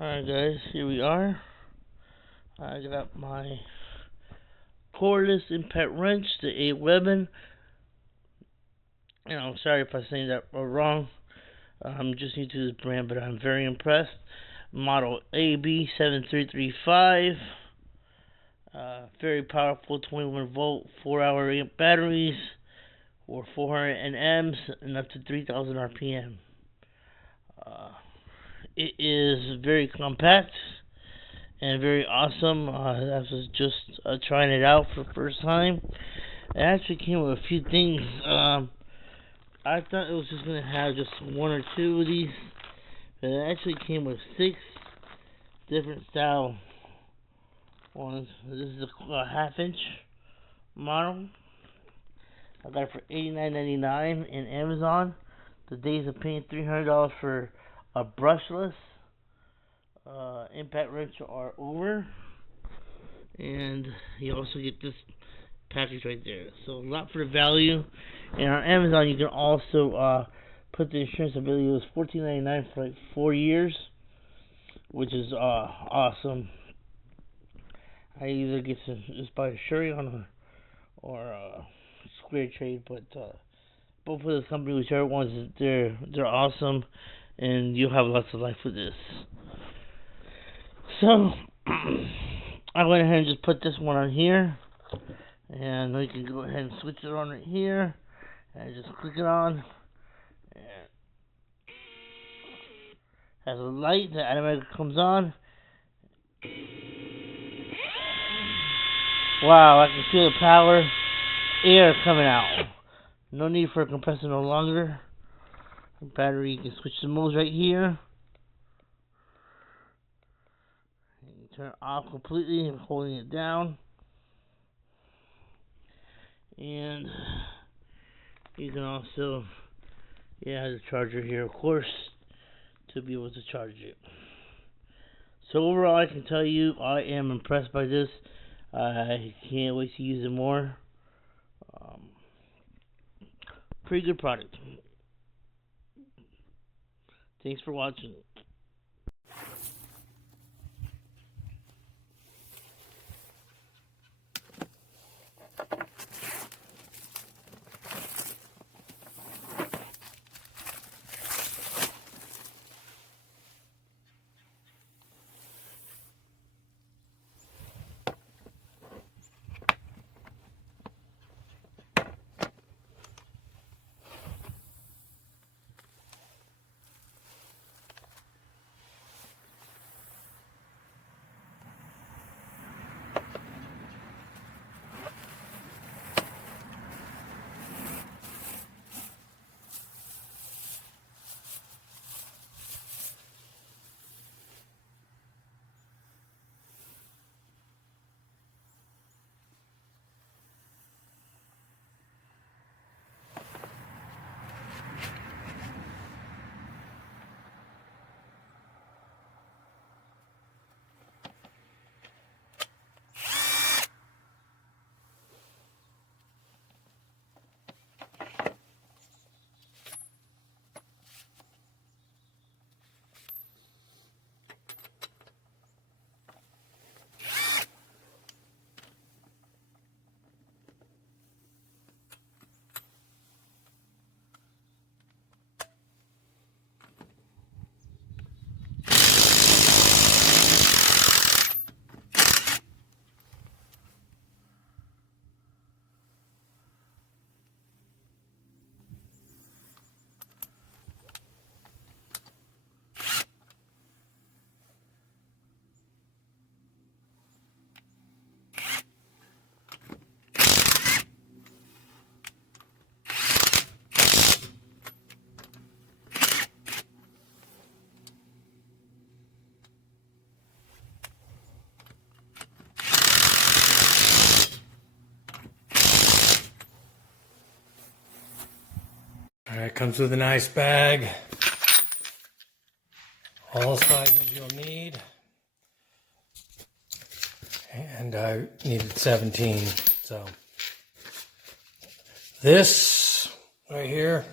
Alright guys, here we are. I got my cordless impact wrench, the AOBEN. And I'm sorry if I'm saying that wrong. I'm just new to this brand, but I'm very impressed. Model AOBEN 21V. Very powerful 21 volt, 4-hour batteries, or 400N.m and up to 3,000 RPM. It is very compact and very awesome. I was just trying it out for the first time. It actually came with a few things. I thought it was just going to have just one or two of these, but it actually came with 6 different style ones. This is a half-inch model. I got it for $89.99 in Amazon. The days of paying $300 for a brushless impact wrench are over, and you also get this package right there. So a lot for the value. And on Amazon, you can also put the insurance. I believe it was $14.99 for like 4 years, which is awesome. I either get to just buy a Shurion or Square Trade, but both of those companies, whichever ones, they're awesome, and you'll have lots of life with this. So I went ahead and just put this one on here, and we can go ahead and switch it on right here, and just click it on. And has a light that automatically comes on. Wow, I can feel the power, air coming out. No need for a compressor no longer. The battery, you can switch the modes right here. You can turn it off completely, holding it down. And you can also, have the charger here, of course, to be able to charge it. So overall, I can tell you, I am impressed by this. I can't wait to use it more. Pretty good product. Thanks for watching. Alright, comes with a nice bag. All sizes you'll need. And I needed 17, so. This right here,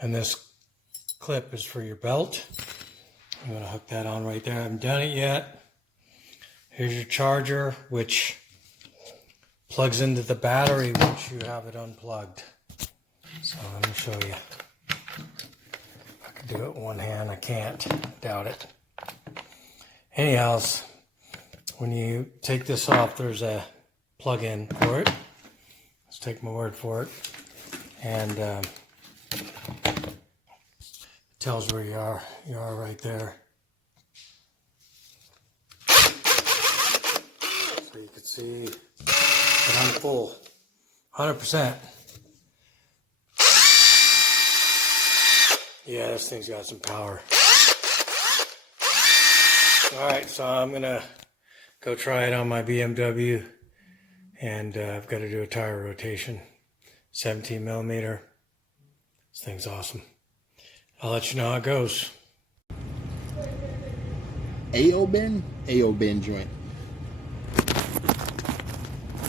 and this clip is for your belt. I'm going to hook that on right there. I haven't done it yet. Here's your charger, which plugs into the battery once you have it unplugged. So let me show you. If I could do it with one hand, I can't. Doubt it. Anyhow, when you take this off, there's a plug-in for it. Let's take my word for it. And it tells where you are. You are right there. So you can see that I'm full. 100%. Yeah, this thing's got some power. Alright, so I'm going to go try it on my BMW. And I've got to do a tire rotation. 17 millimeter. This thing's awesome. I'll let you know how it goes. AOBEN? AOBEN joint.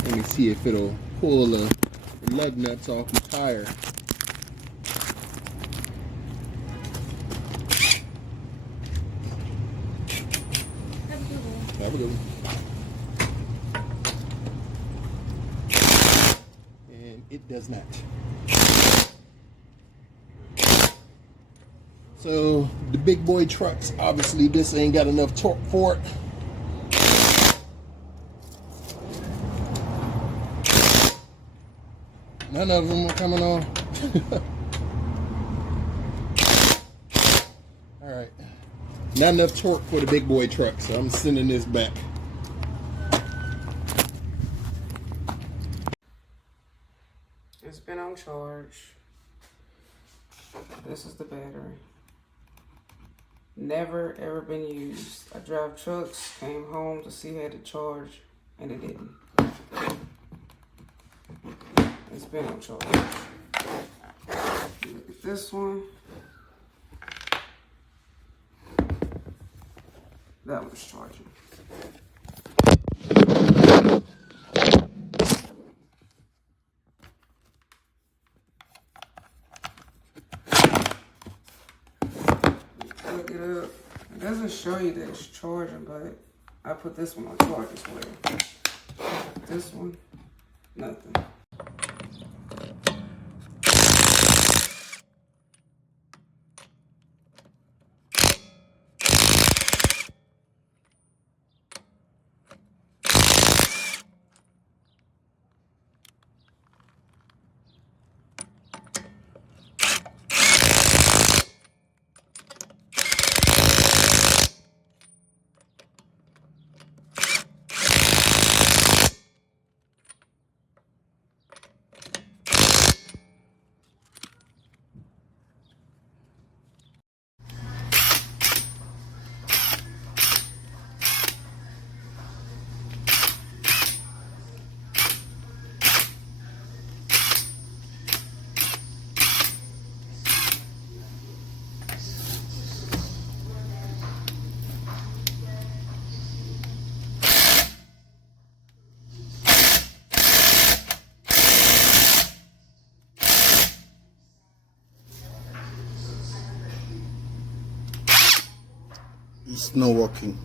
Let me see if it'll pull the lug nuts off the tire. Have a good one. And it does not. So the big boy trucks, obviously this ain't got enough torque for it. None of them are coming on. All right. Not enough torque for the big boy truck, so I'm sending this back. It's been on charge. This is the battery. Never ever been used. I drive trucks, came home to see how to charge, and it didn't. It's been on charge. Look at this one. That one's charging. Look it up. It doesn't show you that it's charging, but I put this one on charge as well. This one, nothing. It's not working.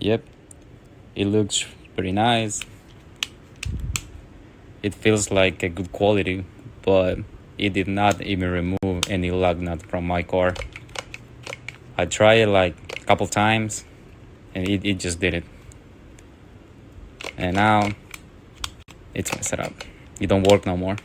Yep, it looks pretty nice. It feels like a good quality, but it did not even remove any lug nut from my car. I tried it like a couple times, and it just did it. And now it's messed up. It don't work no more.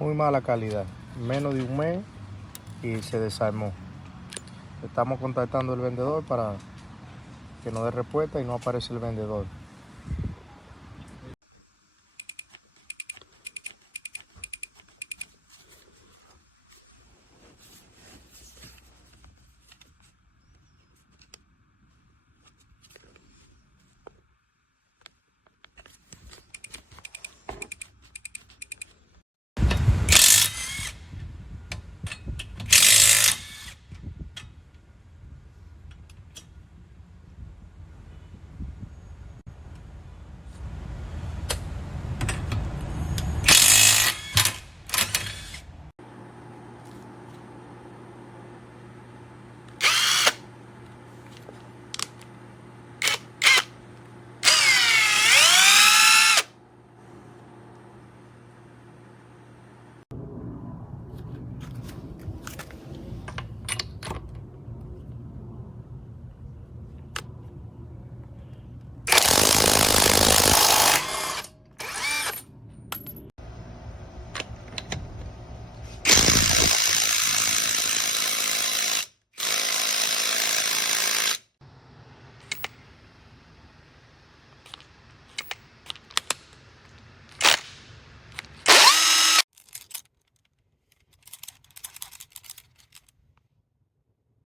Muy mala calidad, menos de un mes y se desarmó. Estamos contactando al vendedor para que nos dé respuesta y no aparece el vendedor.